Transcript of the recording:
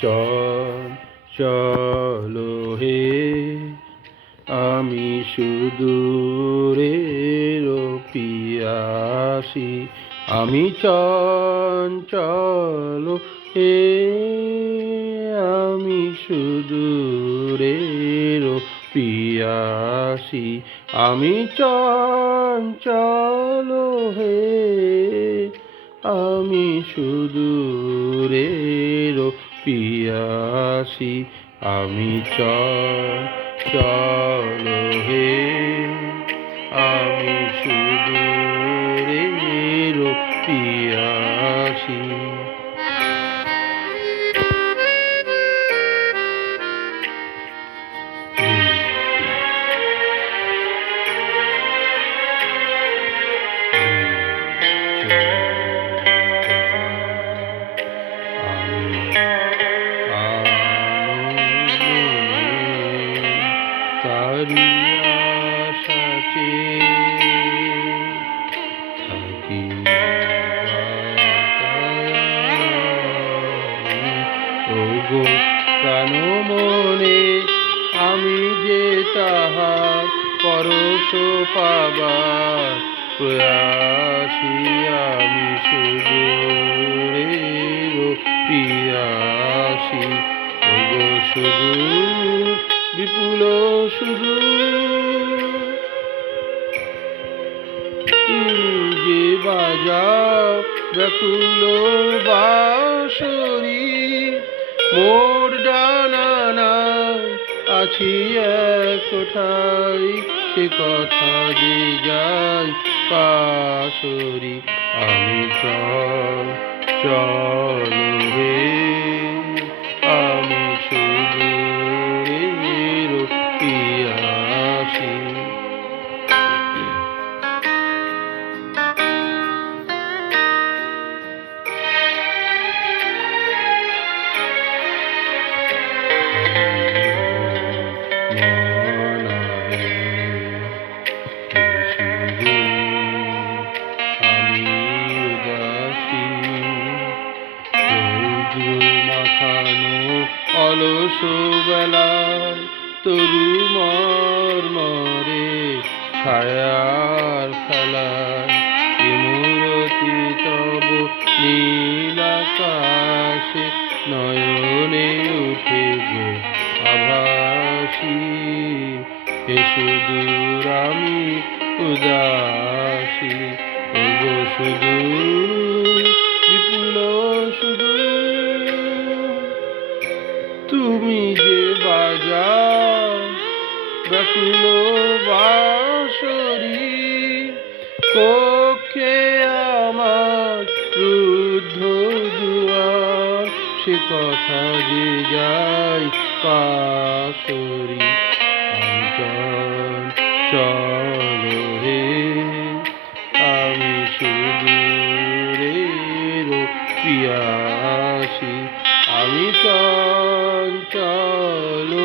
চল, চলো হে, আমি সুদূরের পিয়াসি আমি চঞ্চল হে, আমি সুদূরের পিয়াসি আমি চঞ্চল হে আমি সুদূরের পিয়াসি আমি চল চল হে। আমি সুদূরের পিয়াসি। তারি আশাচে থাকি ওগো মনে আমি যে তাহার পরশ পাবার প্রয়াসী আমি সুদূরের পিয়াসী ওগো সুদূর বিপুল তুমি যে বাজাও ব্যাকুল বাঁশরি মোর ডানা আছি কোঠায় সে কথা যে যাই পাশরি আমি চল চল রে অলস বেলায় তরু মর মরে ছায়ার খেলায় মূরতি তব নীল আকাশে নয়নে উঠে গো আভাসী। হে সুদূর আমি উদাসী ওগো সুদূর তুমি যে বাজাও ব্যাকুল বাঁশরি, কক্ষে আমার রুদ্ধ দুয়ার, সে কথা যে যাই পাশরি চল চল হে, আমি সুদূরের পিয়াসী আমি চঞ্চল